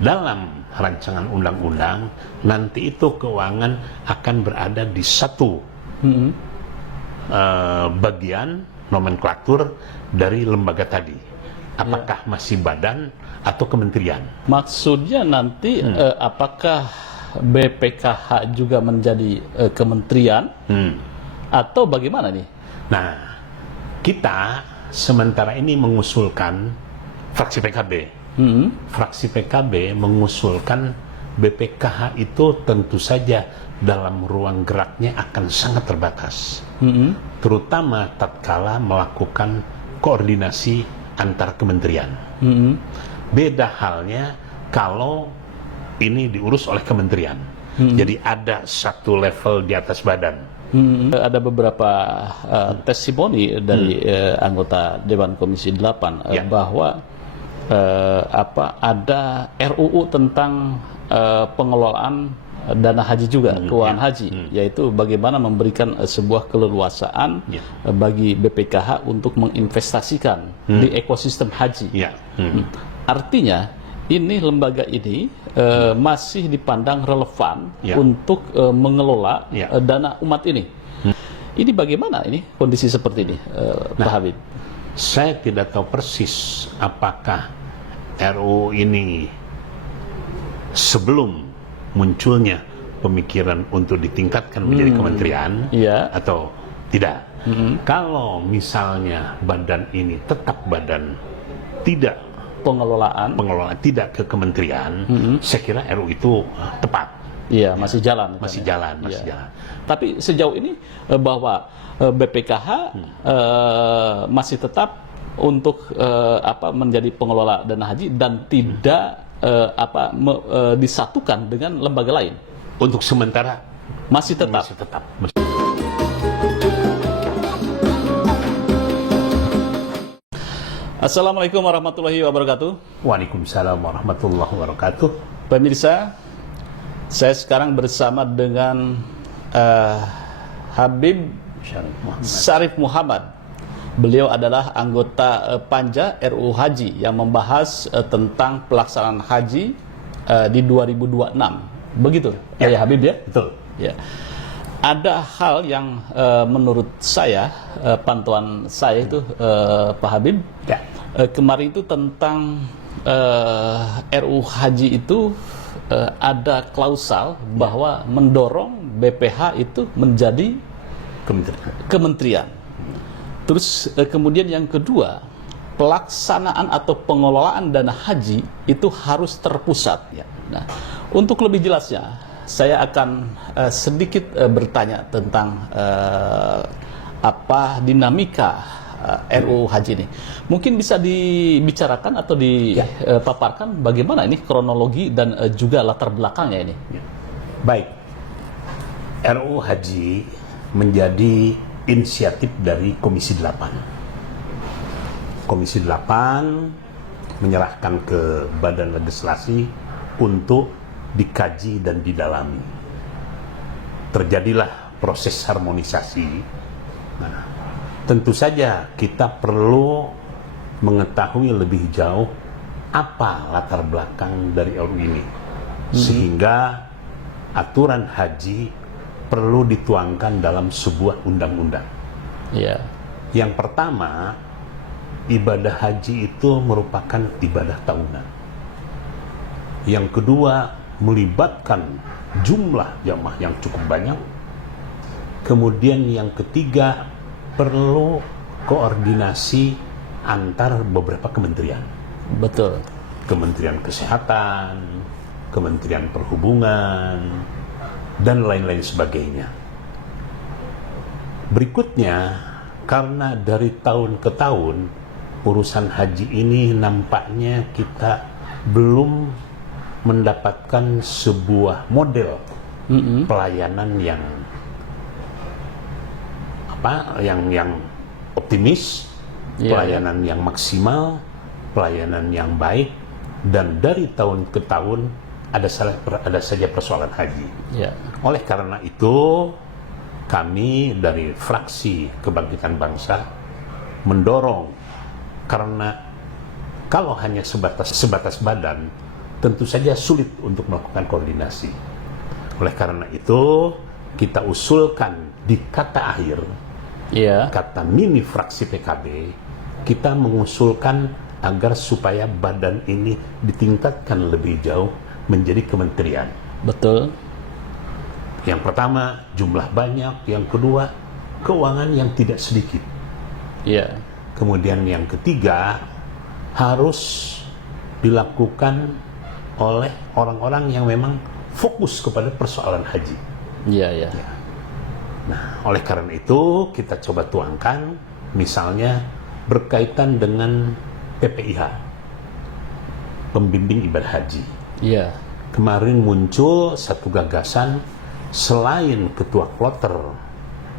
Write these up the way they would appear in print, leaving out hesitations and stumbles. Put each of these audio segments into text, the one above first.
dalam rancangan undang-undang nanti itu keuangan akan berada di satu bagian nomenklatur dari lembaga tadi. Apakah masih badan atau kementerian? Maksudnya nanti apakah BPKH juga menjadi kementerian atau bagaimana nih? Nah, kita sementara ini mengusulkan fraksi PKB. Fraksi PKB mengusulkan BPKH itu tentu saja dalam ruang geraknya akan sangat terbatas, terutama tatkala melakukan koordinasi antar kementerian. Beda halnya kalau ini diurus oleh kementerian, jadi ada satu level di atas badan. Ada beberapa testimoni dari anggota Dewan Komisi 8 bahwa ada RUU tentang pengelolaan dana haji juga, keuangan haji, yaitu bagaimana memberikan sebuah keleluasaan bagi BPKH untuk menginvestasikan di ekosistem haji. Artinya ini lembaga ini masih dipandang relevan untuk mengelola dana umat ini. Ini bagaimana ini kondisi seperti ini, Pak Habib? Saya tidak tahu persis apakah RUU ini sebelum munculnya pemikiran untuk ditingkatkan menjadi kementerian atau tidak. Kalau misalnya badan ini tetap badan, tidak pengelolaan tidak ke kementerian, saya kira RUU itu tepat. Iya, masih jalan. Masih jalan. Tapi sejauh ini bahwa BPKH masih tetap untuk menjadi pengelola dana haji dan tidak disatukan dengan lembaga lain. Untuk sementara masih tetap. Assalamualaikum warahmatullahi wabarakatuh. Waalaikumsalam warahmatullahi wabarakatuh. Pemirsa, saya sekarang bersama dengan Habib Syarif Muhammad. Beliau adalah anggota Panja RUU Haji yang membahas tentang pelaksanaan haji di 2026. Begitu ya Habib ya? Betul. Ya. Ada hal yang menurut saya, pantauan saya itu Pak Habib, kemarin itu tentang RUU Haji itu ada klausal bahwa mendorong BPH itu menjadi kementerian. Terus kemudian yang kedua, pelaksanaan atau pengelolaan dana haji itu harus terpusat. Nah, untuk lebih jelasnya, saya akan sedikit bertanya tentang apa dinamika RUU Haji ini. Mungkin bisa dibicarakan atau dipaparkan bagaimana ini kronologi dan juga latar belakangnya ini. Baik, RUU Haji menjadi inisiatif dari Komisi 8. Komisi 8 menyerahkan ke Badan Legislasi untuk dikaji dan didalami. Terjadilah proses harmonisasi. Nah, tentu saja kita perlu mengetahui lebih jauh apa latar belakang dari RUU ini, sehingga aturan haji perlu dituangkan dalam sebuah undang-undang. Yang pertama, ibadah haji itu merupakan ibadah tahunan. Yang kedua, melibatkan jumlah jamaah yang cukup banyak. Kemudian yang ketiga, perlu koordinasi antar beberapa kementerian. Betul. Kementerian Kesehatan, Kementerian Perhubungan, dan lain-lain sebagainya. Berikutnya, karena dari tahun ke tahun urusan haji ini nampaknya kita belum mendapatkan sebuah model pelayanan yang optimis, pelayanan yang maksimal, pelayanan yang baik, dan dari tahun ke tahun ada saja persoalan haji. Oleh karena itu, kami dari fraksi Kebangkitan Bangsa mendorong, karena kalau hanya sebatas badan, tentu saja sulit untuk melakukan koordinasi. Oleh karena itu, kita usulkan di kata akhir, kata mini fraksi PKB, kita mengusulkan agar supaya badan ini ditingkatkan lebih jauh menjadi kementerian. Betul. Yang pertama, jumlah banyak. Yang kedua, keuangan yang tidak sedikit. Kemudian yang ketiga, harus dilakukan oleh orang-orang yang memang fokus kepada persoalan haji. Nah, oleh karena itu kita coba tuangkan, misalnya berkaitan dengan PPIH, pembimbing ibadah haji. Kemarin muncul satu gagasan, selain ketua kloter,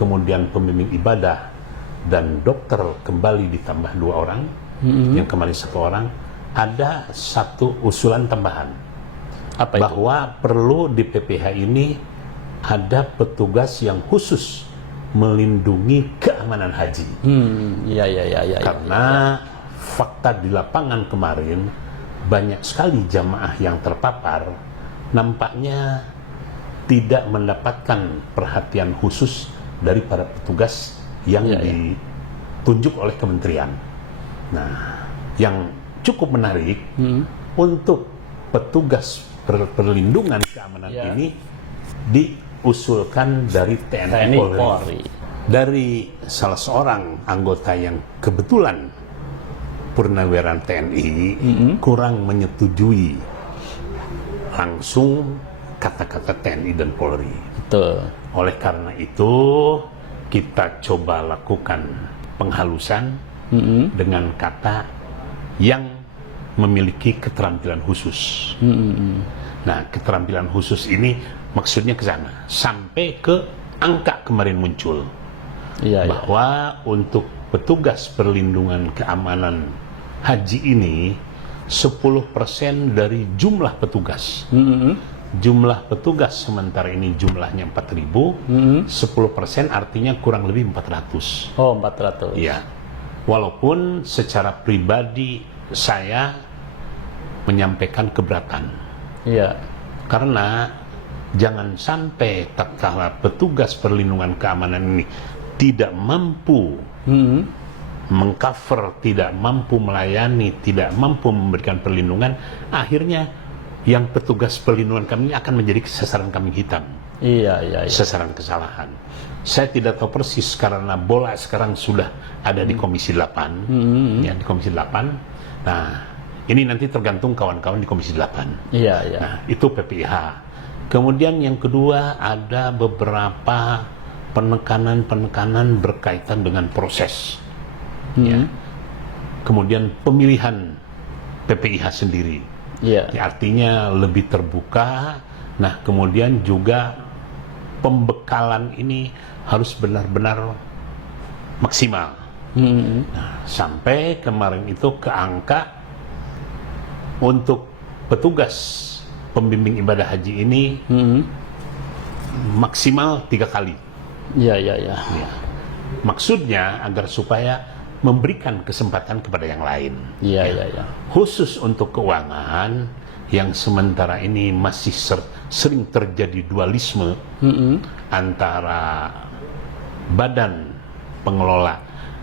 kemudian pembimbing ibadah dan dokter kembali ditambah 2 orang, yang kemarin 1 orang, ada satu usulan tambahan. Apa itu? Bahwa perlu di PPH ini ada petugas yang khusus melindungi keamanan haji. Karena fakta di lapangan kemarin, banyak sekali jamaah yang terpapar nampaknya tidak mendapatkan perhatian khusus dari para petugas yang ditunjuk oleh kementerian. Nah, yang cukup menarik untuk petugas perlindungan keamanan ini diusulkan dari TNI Polri. Dari salah seorang anggota yang kebetulan purnawiran TNI kurang menyetujui langsung kata-kata TNI dan Polri. Oleh karena itu kita coba lakukan penghalusan dengan kata yang memiliki keterampilan khusus. Nah, keterampilan khusus ini maksudnya ke sana, sampai ke angka kemarin muncul. Bahwa untuk petugas perlindungan keamanan haji ini 10% dari jumlah petugas. Jumlah petugas sementara ini jumlahnya 4.000, 10% artinya kurang lebih 400. Oh, 400. Iya. Walaupun secara pribadi saya menyampaikan keberatan. Karena jangan sampai tatkala petugas perlindungan keamanan ini tidak mampu mengcover, tidak mampu melayani, tidak mampu memberikan perlindungan, akhirnya yang petugas perlindungan kami ini akan menjadi sasaran kambing hitam. Sasaran kesalahan. Saya tidak tahu persis karena bola sekarang sudah ada di Komisi 8. Ya, di Komisi 8. Nah, ini nanti tergantung kawan-kawan di Komisi 8. Nah, itu PPIH. Kemudian yang kedua, ada beberapa penekanan-penekanan berkaitan dengan proses. Kemudian pemilihan PPIH sendiri. Artinya lebih terbuka. Nah, kemudian juga pembekalan ini harus benar-benar maksimal. Nah, sampai kemarin itu ke angka untuk petugas pembimbing ibadah haji ini maksimal 3 kali. Maksudnya agar supaya memberikan kesempatan kepada yang lain. Khusus untuk keuangan yang sementara ini masih sering terjadi dualisme antara badan pengelola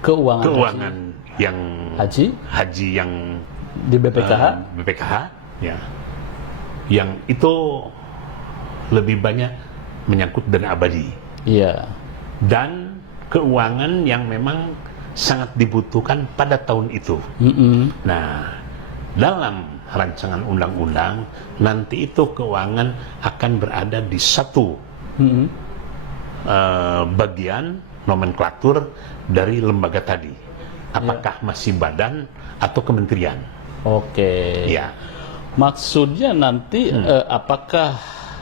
keuangan yang haji yang di BPKH, yang itu lebih banyak menyangkut dana abadi. Dan keuangan yang memang sangat dibutuhkan pada tahun itu. Nah, dalam rancangan undang-undang nanti itu keuangan akan berada di satu bagian nomenklatur dari lembaga tadi. Apakah masih badan atau kementerian? Maksudnya nanti apakah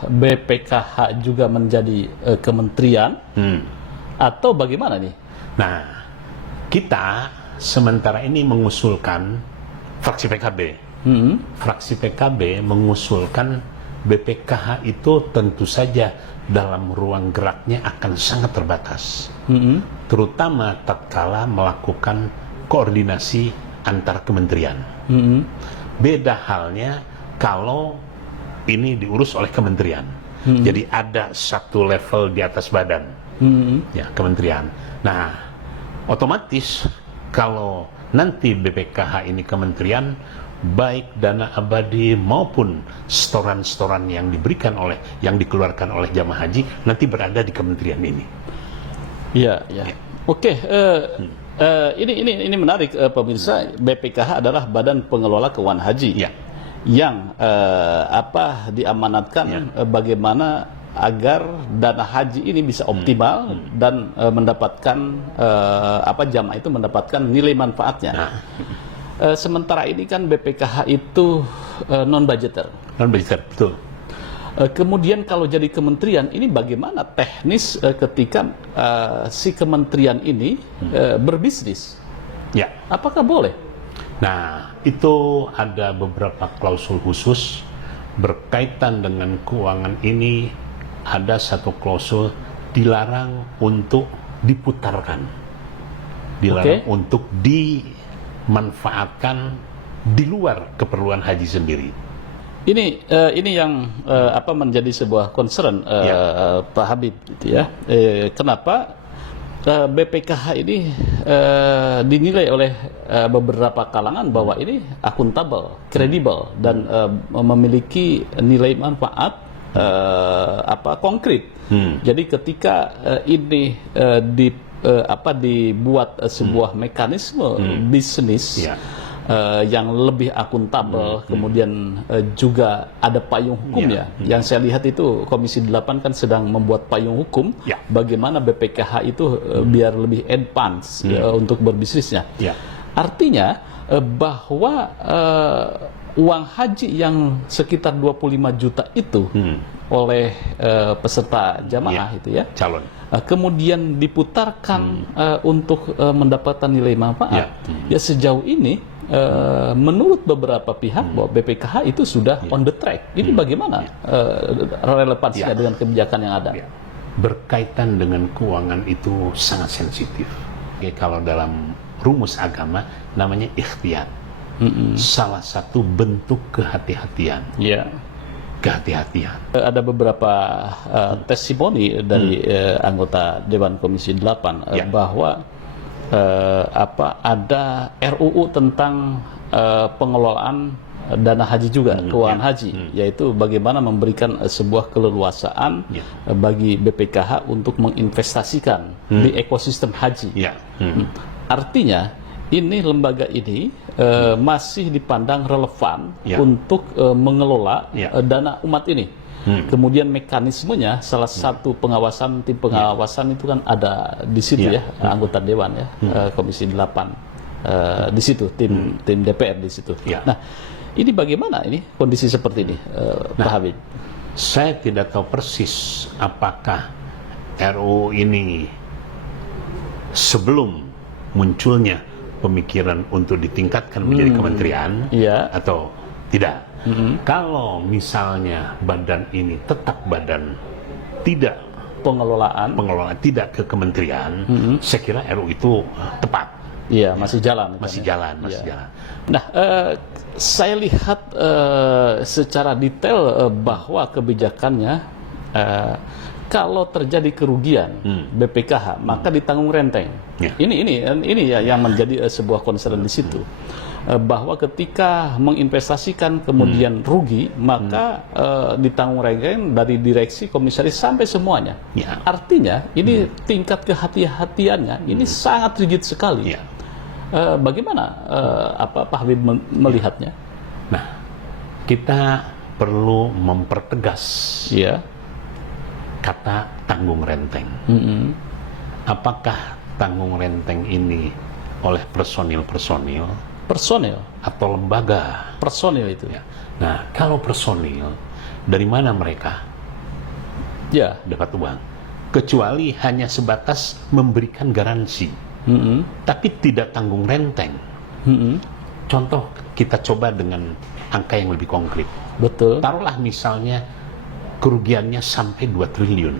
BPKH juga menjadi kementerian atau bagaimana nih? Nah, kita sementara ini mengusulkan fraksi PKB. Fraksi PKB mengusulkan BPKH itu tentu saja dalam ruang geraknya akan sangat terbatas. Terutama tatkala melakukan koordinasi antar kementerian. Beda halnya kalau ini diurus oleh kementerian. Jadi ada satu level di atas badan, ya, kementerian. Nah, otomatis kalau nanti BPKH ini kementerian, baik dana abadi maupun setoran-setoran yang dikeluarkan oleh jamaah haji nanti berada di kementerian ini. Iya, ya. Oke, ini menarik, pemirsa. BPKH adalah Badan Pengelola Keuangan Haji. Ya. Yang diamanatkan bagaimana agar dana haji ini bisa optimal dan mendapatkan jamaah itu mendapatkan nilai manfaatnya. Sementara ini kan BPKH itu non budgeter. Non budgeter, betul. Kemudian kalau jadi kementerian ini bagaimana teknis ketika si kementerian ini berbisnis? Ya. Apakah boleh? Nah, itu ada beberapa klausul khusus berkaitan dengan keuangan ini. Ada satu klausul dilarang untuk diputarkan, dilarang untuk dimanfaatkan di luar keperluan haji sendiri. Ini yang menjadi sebuah concern Pak Habib, gitu ya. Kenapa BPKH ini dinilai oleh beberapa kalangan bahwa ini akuntabel, kredibel, dan memiliki nilai manfaat konkret. Jadi ketika ini dibuat sebuah mekanisme bisnis yang lebih akuntabel, kemudian juga ada payung hukumnya. Yang saya lihat itu Komisi 8 kan sedang membuat payung hukum bagaimana BPKH itu biar lebih advance untuk berbisnisnya. Artinya bahwa uang haji yang sekitar 25 juta itu oleh peserta jamaah itu ya, calon, kemudian diputarkan untuk mendapatkan nilai manfaat. Ya sejauh ini menurut beberapa pihak bahwa BPKH itu sudah on the track. Ini bagaimana relevansinya dengan kebijakan yang ada? Berkaitan dengan keuangan itu sangat sensitif. Kalau dalam rumus agama namanya ikhtiyat. Salah satu bentuk kehati-hatian. Kehati-hatian. Ada beberapa testimoni dari anggota Dewan Komisi 8 bahwa ada RUU tentang pengelolaan dana haji juga, keuangan haji, yaitu bagaimana memberikan sebuah keleluasaan bagi BPKH untuk menginvestasikan di ekosistem haji. Artinya ini lembaga ini masih dipandang relevan untuk mengelola dana umat ini. Kemudian mekanismenya, salah satu tim pengawasan itu kan ada di situ anggota dewan Komisi 8 di situ, tim DPR di situ. Nah, ini bagaimana ini kondisi seperti ini, Pak Habib? Saya tidak tahu persis apakah RUU ini sebelum munculnya pemikiran untuk ditingkatkan menjadi kementerian atau tidak. Kalau misalnya badan ini tetap badan tidak pengelolaan tidak ke kementerian, saya kira RUU itu tepat. Iya, masih jalan. Masih jalan. Nah, saya lihat secara detail bahwa kebijakannya kalau terjadi kerugian BPKH maka ditanggung renteng. Ini yang menjadi sebuah concern di situ. Bahwa ketika menginvestasikan kemudian rugi, maka ditanggung renteng dari direksi, komisaris sampai semuanya. Artinya ini tingkat kehati-hatiannya ini sangat rigid sekali. Bagaimana Pak Habib melihatnya? Nah, kita perlu mempertegas kata tanggung renteng. Apakah tanggung renteng ini oleh personil atau lembaga? Personil itu. Nah, kalau personil, dari mana mereka dapat uang? Kecuali hanya sebatas memberikan garansi, tapi tidak tanggung renteng. Contoh, kita coba dengan angka yang lebih konkret. Betul. Taruhlah misalnya kerugiannya sampai 2 triliun.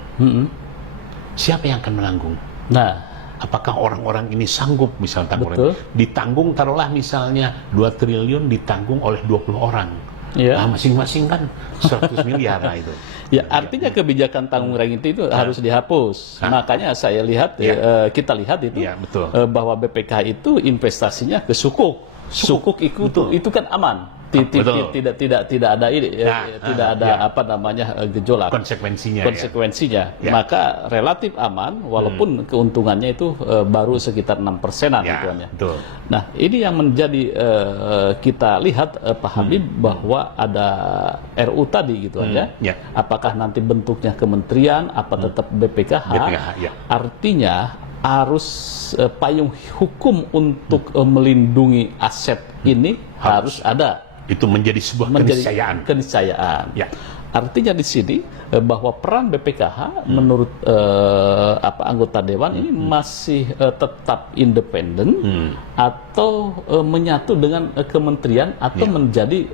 Siapa yang akan menanggung? Nah, apakah orang-orang ini sanggup misalnya ditanggung? Taruhlah misalnya 2 triliun ditanggung oleh 20 orang. Masing-masing kan 100 miliar lah itu. Ya, artinya kebijakan tanggung renteng itu harus dihapus. Makanya saya lihat, kita lihat itu bahwa BPKH itu investasinya ke sukuk. Sukuk itu kan aman. Tidak ada ini, tidak ada apa namanya gejolak. Konsekuensinya. Maka relatif aman, walaupun keuntungannya itu baru sekitar 6%-an gitu. Nah, ini yang menjadi kita lihat Pak Habib bahwa ada RU tadi gitu aja. Apakah nanti bentuknya kementerian, apa tetap BPKH? Artinya harus payung hukum untuk melindungi aset ini harus ada. Itu menjadi sebuah keniscayaan. Artinya di sini bahwa peran BPKH menurut anggota dewan ini masih tetap independen atau menyatu dengan kementerian atau menjadi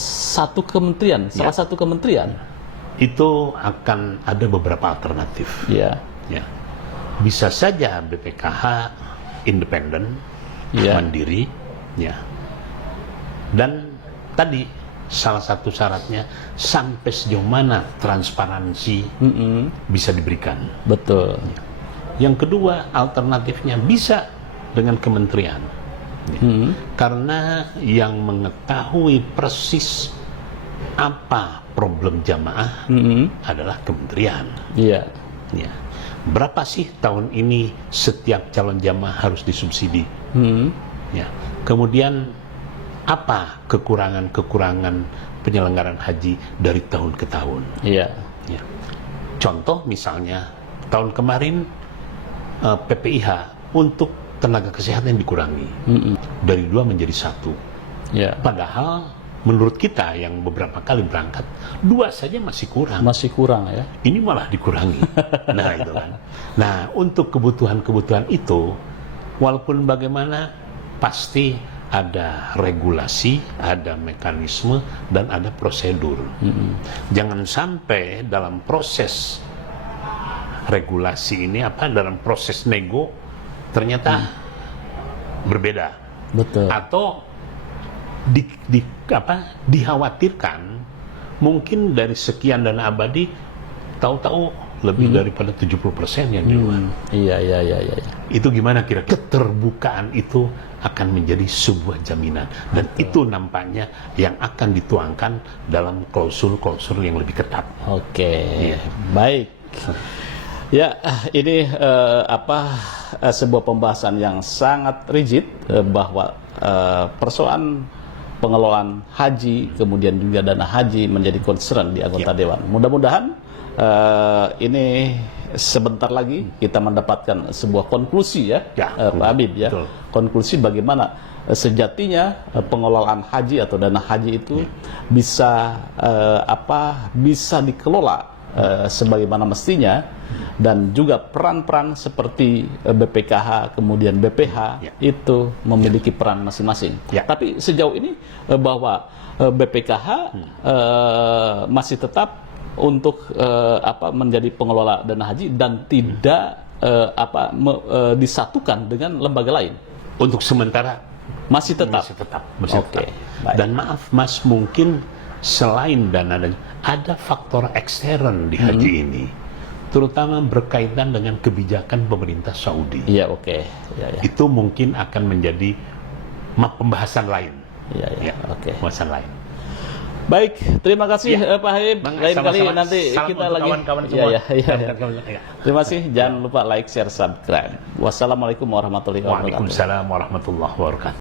satu kementerian, salah satu kementerian. Itu akan ada beberapa alternatif. Bisa saja BPKH independen, mandiri, dan tadi salah satu syaratnya sampai sejauh mana transparansi bisa diberikan. Betul. Yang kedua alternatifnya bisa dengan kementerian, karena yang mengetahui persis apa problem jamaah adalah kementerian. Berapa sih tahun ini setiap calon jamaah harus disubsidi? Kemudian apa kekurangan penyelenggaraan haji dari tahun ke tahun? Contoh misalnya tahun kemarin PPIH untuk tenaga kesehatan dikurangi dari 2 menjadi 1. Padahal menurut kita yang beberapa kali berangkat 2 saja masih kurang ya. Ini malah dikurangi. Nah itu kan. Nah untuk kebutuhan itu walaupun bagaimana pasti ada regulasi, ada mekanisme, dan ada prosedur. Jangan sampai dalam proses regulasi ini dalam proses nego ternyata berbeda. Betul. Atau dikhawatirkan mungkin dari sekian dana abadi tahu-tahu lebih daripada 70% yang di luar. Itu gimana kira-kira? Keterbukaan itu akan menjadi sebuah jaminan, dan itu nampaknya yang akan dituangkan dalam klausul-klausul yang lebih ketat. Baik. Ini sebuah pembahasan yang sangat rigid bahwa persoalan pengelolaan haji kemudian juga dana haji menjadi concern di anggota dewan. Mudah-mudahan ini sebentar lagi kita mendapatkan sebuah konklusi Pak Habib konklusi bagaimana sejatinya pengelolaan haji atau dana haji itu bisa dikelola sebagaimana mestinya, dan juga peran-peran seperti BPKH kemudian BPH itu memiliki peran masing-masing. Tapi sejauh ini bahwa BPKH masih tetap untuk menjadi pengelola dana haji dan tidak disatukan dengan lembaga lain. Untuk sementara masih tetap. Dan maaf Mas, mungkin selain dana ada faktor ekstern di haji ini, terutama berkaitan dengan kebijakan pemerintah Saudi. Itu mungkin akan menjadi pembahasan lain. Pembahasan lain. Baik, terima kasih Pak Habib. Lain kali nanti kita lagi. Kawan-kawan semua. Terima kasih. Jangan lupa like, share, subscribe. Wassalamualaikum warahmatullahi wabarakatuh. Waalaikumsalam warahmatullahi wabarakatuh.